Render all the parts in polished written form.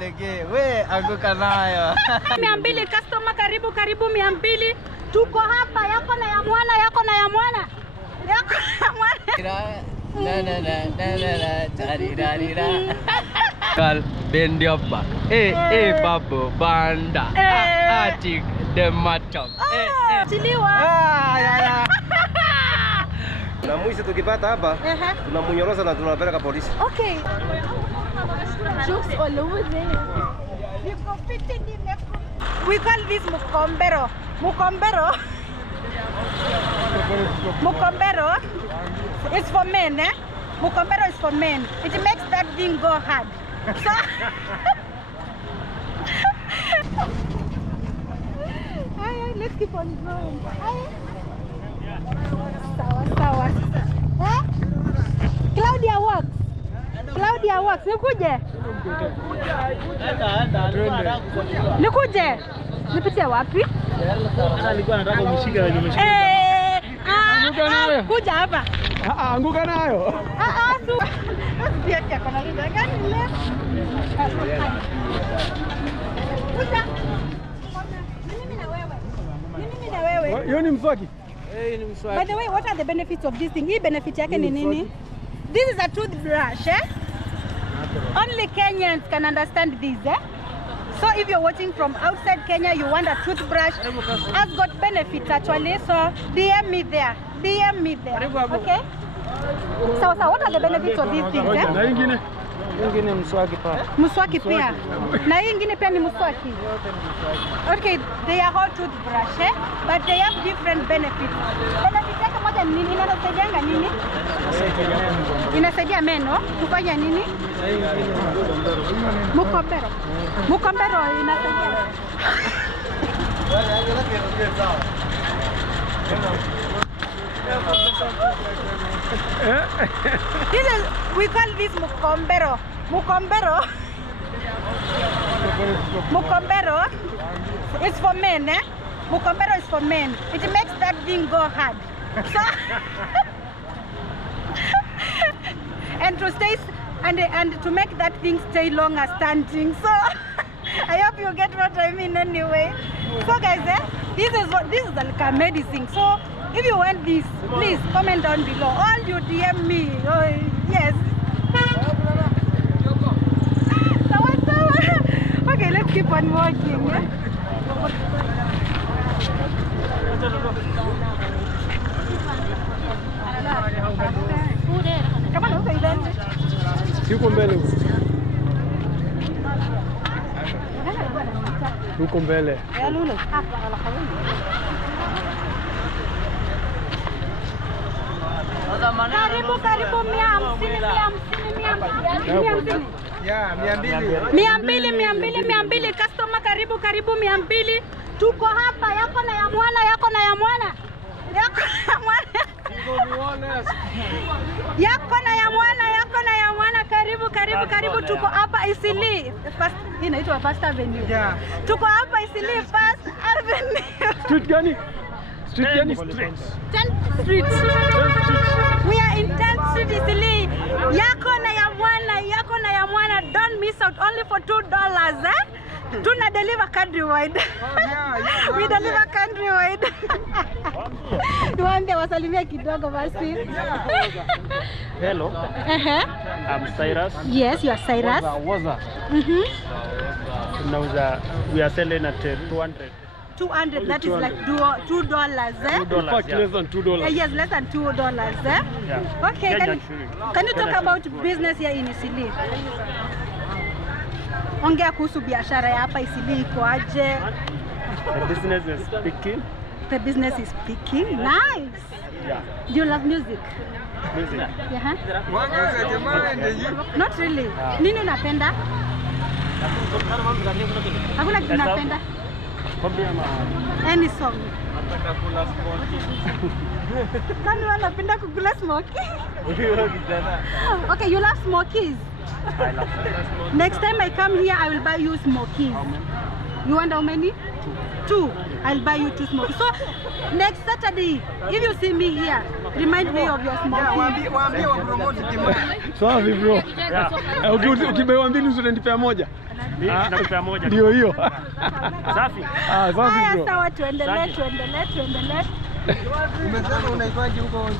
lege. We anguka nayo. 200 customer, karibu 200. Tuko hapa, yako na ya mwana, yako na ya mwana. Yako na mwana. Girl, bend your back. Hey, babu, banda. Atik the matchup. Chiliwa. Na mwisho tukipata hapa, tunamunyorosa na tunapeleka polisi. Okay. Jokes all over there. We call this mukombero. Mukombero. Mukombero is for men, eh? Mukombero is for men. It makes that thing go hard. So let's keep on going. Sawa. Eh? Claudia walks. Claudia walks. Nikuje? Nikuje? Nipitie wapi? Alikuwa anataka kumshika na nimeshika. Kuja hapa. Anguka nayo. Pia kia kona lile gani leo? Kuja. Mimi na wewe. Hiyo ni mswaki. By the way, what are the benefits of this thing? Hii benefit yake ni nini? This is a toothbrush, eh? Only Kenyans can understand this, eh? So if you're watching from outside Kenya, you want a toothbrush, has got benefits actually. So DM me there. Okay? So what are the benefits of these things, eh? Na ingine? Ingine mswaki pa. Mswaki pia. Na hii ingine pia ni mswaki. Okay, they are all toothbrush, eh? But they have different benefits. Benefit yake moja ni nini? Inasaidianga nini? Inasaidia meno kufanya nini? Mukombero. Mukombero inasaidia. We call this mukombero. Mukombero. Mukombero is for men, eh? Mukombero is for men. It makes that thing go hard. So and to stay and to make that thing stay longer standing. So I hope you get what I mean anyway. So guys, this is like a medicine. So if you want this, please comment down below. All you DM me. Oh, yes. Okay, let's keep on walking. Yeah? Come on, okay then. Yuko mbele huko. Yuko mbele. Karibu 200 customer, karibu 200. Tuko hapa, yako na ya mwana, yako na ya mwana. Yako na mwana. Yako na ya mwana, yako na ya mwana. Karibu tuko hapa Isili. Hii inaitwa First Avenue. Yeah. Tuko hapa Isili First Avenue. Street gani? Street gani? 10th Street. We are in 10th Street Isili. Yako na ya mwana, don't miss out, only for $2, eh? Tuna deliver countrywide. We deliver countrywide. Tuambie wasalimia kidogo basi. Hello. I'm Cyrus. Yes, you are Cyrus. Waza. We are selling at 200. 200, that is like $2, eh? In fact, less than $2. Yes, less than $2, eh? Yeah. Okay, can you talk about business here in Isili? Ongea kuhusu biashara ya hapa Isili iko aje? The business is picking. The business is picking. Nice. Yeah. Do you love music? Music. Yeah. Not really. Nini unapenda? Hakuna kitu unapenda? Any song. Nani wanapenda kukula smoky? Okay, you love smokies. I love that. Next time I come here, I will buy you smokies. You want how many? Two. I'll buy you 2 smokies. So next Saturday, if you see me here, Remind me of your small. Waambie wa promote Kimani. Safi bro. Ukibaiwa mbili usinipea moja. Nakupea moja. Ndio hiyo. Safi. Safi Haya bro. sawa, tuendelee. Umesema unaitwaje huko?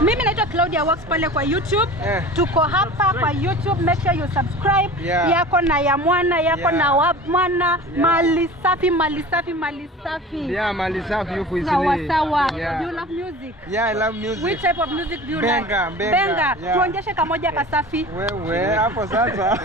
Mimi naitwa Claudia Works pale kwa YouTube. Tuko hapa kwa YouTube. Make sure you subscribe. Yako na ya mwana, yako na mwana, mali safi. Yeah, mali safi huko Isili. Sawa. Do you love music? Yeah, I love music. Which type of music do you like? Benga. Tuonyeshe kamoja kasafi. Wewe hapo sasa.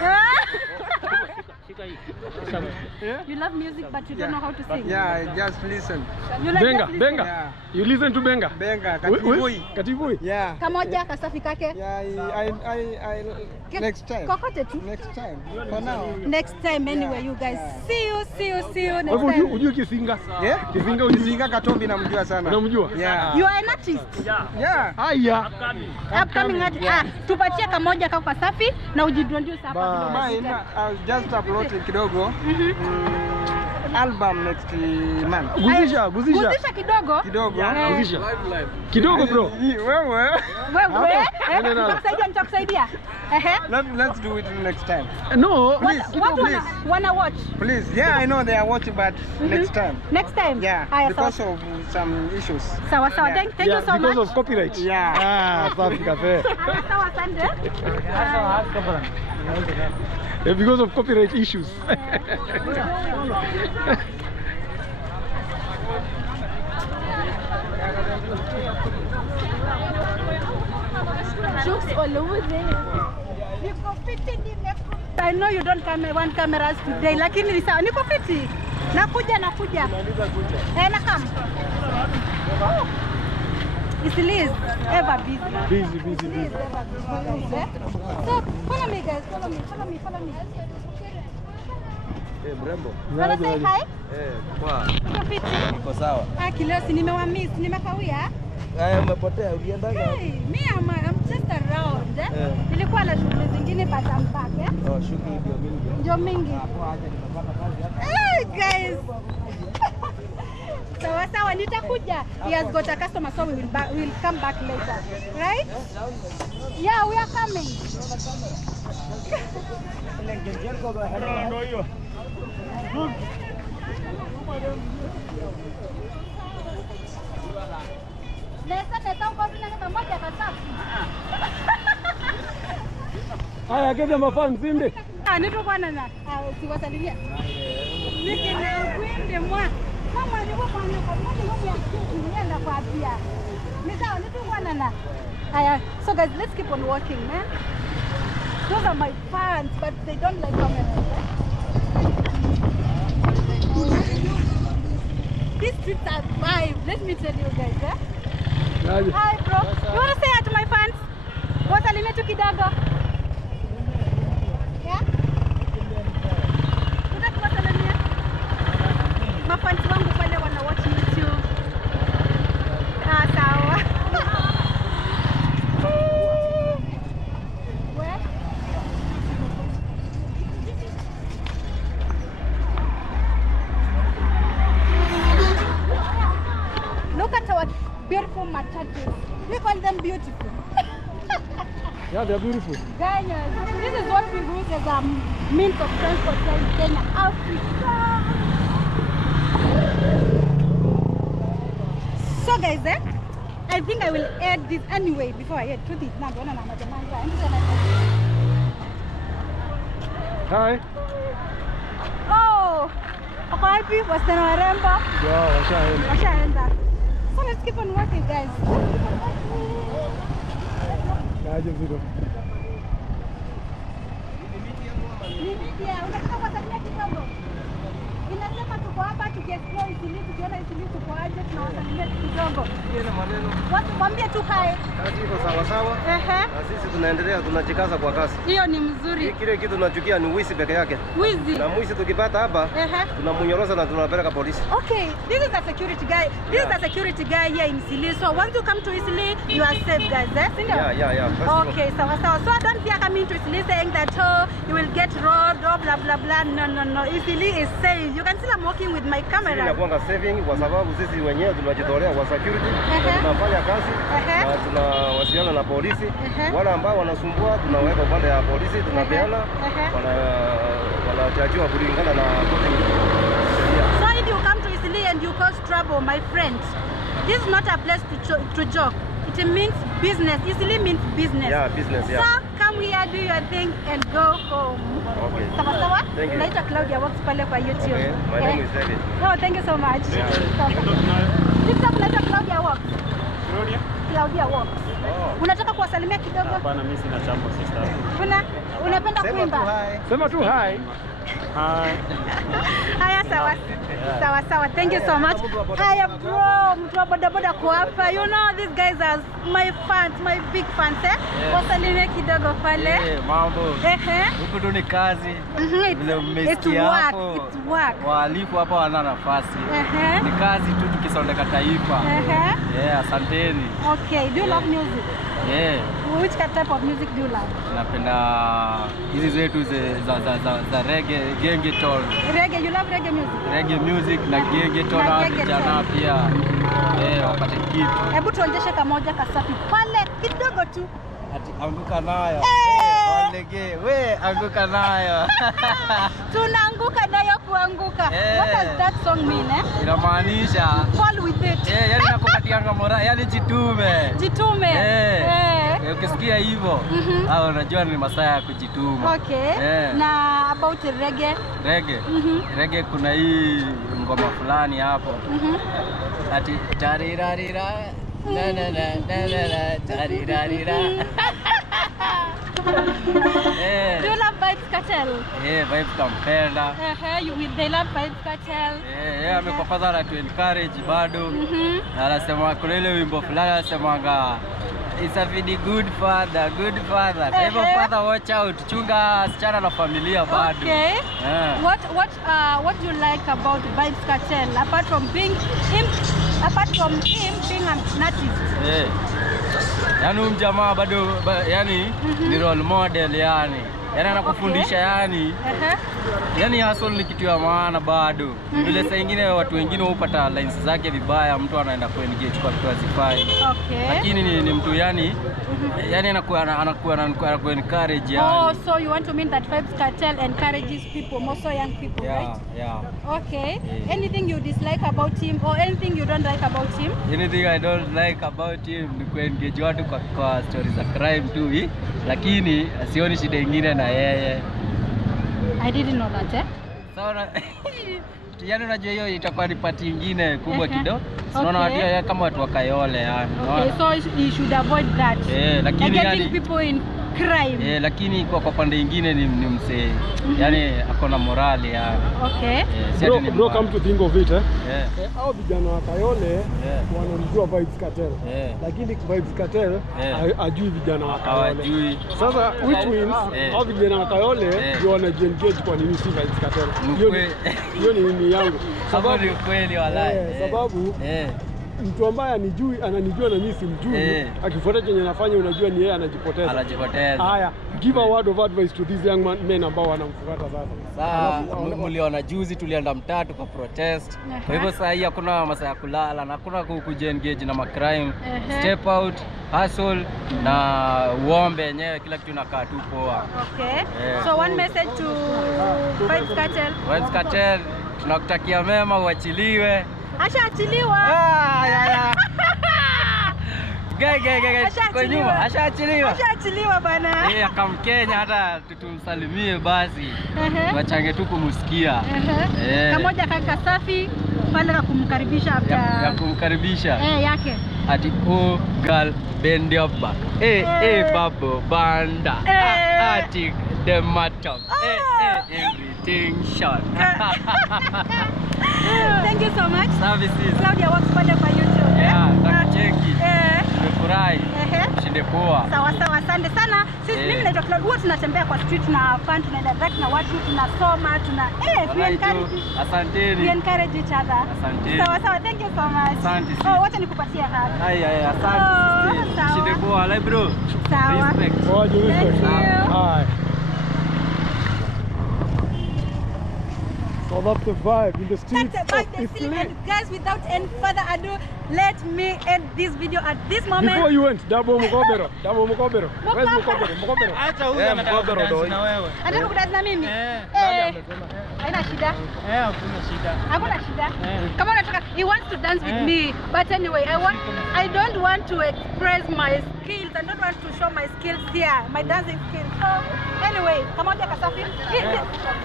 You love music but you don't know how to sing. Yeah, just listen. You like Benga. Yeah. You listen to Benga. Benga, Katibui. Katibui. Yeah. Kamoja kasafi kake. Yeah, I next time. Kokote tu. Next time. For now. Next time anyway, you guys. See you next Wewe time. unajua Kisinga? Yeah? Kisinga unajua? Kisinga Katombi namjua sana. Unamjua? Yeah. You are an artist. Yeah. Haya. Upcoming artist. Tupatie kamoja kao kasafi na ujiintroduce hapa. Mine, I'll just upload kidogo. Album next month. Guzisha. Guzisha kidogo. Guzisha. Kidogo bro. Wewe. Nitakusaidia. Let's do it next time. No. Please. Wanna watch? Please. Yeah, I know they are watching, but next time. Next time? Yeah. Haya, Because sawa. of some issues. Sawa. Yeah. Thank you so much. Because of copyright. Yeah. Safi kafe. Sawa, asante. Because of copyright issues. Jokes all over there. I know you don't want cameras today, lakini ni sawa. Niko fiti. Nakuja. Nakam. Isili is ever busy. Busy. So follow me guys, follow me. Mrembo. Wanna say hi? Kwa. Niko fiti. Niko sawa. Leo si nimewamiss, nimekawia. Umepotea, uliendaga? Hey, I'm just around. Nilikuwa na shughuli zingine but I'm back. Shughuli Ndio mingi. Hey guys. Sawa, nitakuja. He has got a customer, so we'll come back later. Right? Yeah, we are coming. Haya, kete mafan sinde. Nitokuwa na siwasalimia. Nikina kwende mwa. Mama ni kwa mwana kwa mwana ya nienda kwa pia. Ni sawa, nitokuwa na. Haya, so guys, let's keep on walking, man. Those are my fans, but they don't like cameras. These streets are vibe. Let me tell you guys, Hi bro. You want to say hi to my fans? Wasalimia tu kidogo. Yeah? Unataka kuwasalimia? Mafans wangu pale wana watch YouTube. Sawa. Where? Look at our beautiful matatus. We call them beautiful. Yeah, they're beautiful. Guys, this is what we use as a means of transport here in Kenya, Africa. So guys, I think I will add this anyway before I add to this. Hi. Oh, ako wapi? Wasichana warembo. Yeah, Washaenda. So let's keep on working, guys. Aje video. Unataka kuwasalimia kidogo? Inasema tuko hapa tukiexplore Isili, tukiona Isili tuko aje, tunawasalimia kidogo. Watu mwambie tu hai. Kazi iko sawa. Na sisi tunaendelea, tunajikaza kwa kasi. Hiyo ni mzuri. Kile kitu tunachukia ni wizi peke yake. Wizi. Na mwizi tukipata hapa, tunamunyorosa na tunapeleka polisi. Okay, this is a security guy. This is a security guy here in Isili. So once you come to Isili, you are safe, guys. Yeah. Okay, so don't fear coming to Isili saying that you will get robbed or blah blah blah. No. Isili is safe. You can see I'm walking working with my Sisi camera. inakuanga saving kwa sababu sisi wenyewe tunajitolea kwa security, tunafanya kazi na tunawasiliana na polisi. Wale ambao wanasumbua tunaweka upande ya polisi, tunapeana wanajajiwa kulingana na sheria. So if you come to Eastleigh and you cause trouble, my friends, this is not a place to joke. It means business. Eastleigh means business. Yeah, business, yeah. So come here, do your thing and go home. Okay. Sawa sawa? Thank you. Naitwa Claudia Works pale kwa YouTube. Okay. My name is David. Oh, thank you so much. Yeah. TikTok naitwa Claudia Works. Claudia? Claudia Works. Oh. Unataka kuwasalimia kidogo? Hapana, mimi sina chambo sister. Unapenda kuimba? Sema tu hi. Haya, sawa. Sawa sawa. Thank you so much. Haya bro, mtu wa bodaboda kwa hapa. You know these guys are my fans, my big fans eh? Wasalimia kidogo pale. Mambo. Huku tu ni kazi. Vile mmesikia hapo. It's work. Wahalifu hapa wana nafasi. Ni kazi tu tukisondeka taifa. Asanteni. Okay, do you love music? Which type of music do you love? Napenda hizi zetu za reggae, gengeton. Reggae, you love reggae music? Reggae music na gengeton na vijana pia. Wapate kitu. Hebu tuonyeshe kamoja kasafi pale kidogo tu. Ati anguka nayo. Walege, we anguka nayo. Tunaanguka nayo kuanguka. What does that song mean Inamaanisha fall with it. Yani nakupatianga morale, yani jitume. Jitume. Ukisikia hivyo, unajua ni masaa ya kujituma. Okay. Na about reggae? Reggae kuna hii ngoma fulani hapo. Ati tarirarira na na na na tarirarira. Do you love Vybz Kartel? Vybz kampenda. They love Vybz Kartel. Amekwafaza na to encourage bado. Na anasema kuna ile wimbo fulani anasemanga it's a very good father. Kwa hivyo father, watch out, chunga sichana na familia bado. Okay. What do you like about Vybz Kartel apart from him being an artist? Yani mjamaa bado yani ni role model yani anakufundisha yani hustle ni kitu ya maana bado. Vile saa nyingine watu wengine hupata lines zake vibaya, mtu anaenda kuengage kwa vitu hazifai. Lakini ni mtu yani anakuwa encourage yani. Oh, so you want to mean that Vybz Kartel encourages people, more so young people, right? Okay. Anything you dislike about him or anything you don't like about him? Anything I don't like about him ni kuengage watu kwa stories za crime tu lakini sioni shida nyingine na yeye. I didn't know that Sawa. Yani unajua hiyo itakuwa ni party nyingine kubwa kidogo. Unaona watu kama watu wa Kayole yani. Okay, so he should avoid that. Lakini getting people in crime. Lakini kwa pande nyingine ni msee. Yani akona morali yani. Okay. Bro, come to think of it hao vijana wa Kayole wanamjua Vybz Kartel. Lakini Vybz Kartel ajui vijana wa Kayole. Hawajui. Sasa which means hao vijana wa Kayole ndio wanajiengage kwa nini si Vybz Kartel. Hiyo ni yangu. Sababu ni kweli walai. Sababu mtu ambaye ananijua na mimi simjui, akifuata chenye nafanya unajua ni yeye anajipoteza. Haya, give a word of advice to these young men ambao wanamfuata sasa. Mliona juzi tulienda mtatu kwa protest. Kwa hivyo saa hii hakuna masaa ya kulala na hakuna kuengage na macrime. Step out, hustle na uombe yenyewe, kila kitu inakaa tu poa. Okay. So one message to Vybz Kartel. Vybz Kartel, tunakutakia mema, uachiliwe. Ashaachiliwa. Kwa nyuma ashaachiliwa bana. Akamkenya hata tutumsalimie basi. Wachange tu kumsikia. Kamoja kaka safi pale kumkaribisha after. Ya kumkaribisha. Yake. Ati girl bend your back. Babo banda. Ati the matop. Everything shot. Thank you so much. Services. Claudia Works pale kwa YouTube. Nakucheki. Nimefurahi. Shinde poa. Sawa, asante sana. Sisi mimi naitwa Claudia. Huwa tunatembea kwa street na fun, tunaenda back na watu, tunasoma, we encourage. Asanteni. We encourage each other. Asanteni. Sawa, thank you so much. Asante. Wacha nikupatie hapa. Asante. Shinde poa, like bro. Sawa. Respect. Hi. that's the vibe in the streets. That's the vibe, the street. And guys, without any further ado, let me end this video at this moment. Before you went, Dabo Mukobero. Where's Mukobero? Mukobero. Acha huyu anataka kudansi na wewe. Anataka kudansi na mimi? Haina shida. Hakuna shida. Hakuna shida. Kama unataka, he wants to dance with me. But anyway, I don't want to express my skills. I don't want to show my skills here, my dancing skills. So anyway, come on, Kasafi.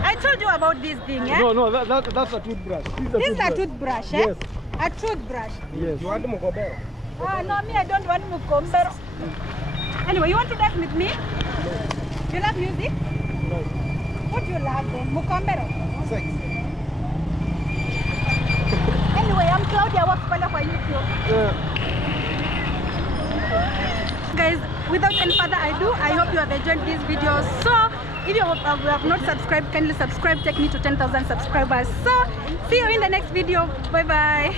I told you about this thing, eh? No, that's a toothbrush. This is a toothbrush, eh? Yes. A toothbrush. Yes. You want Mukobero? No, me, I don't want Mukombero. Anyway, you want to dance with me? You love music? No. What do you love then? Mukombero? Sex. Anyway, I'm Claudia, works for YouTube. Yeah. Guys, without any further ado, I hope you have enjoyed this video. So, if you have not subscribed, kindly subscribe. Take me to 10,000 subscribers. So, see you in the next video. Bye bye.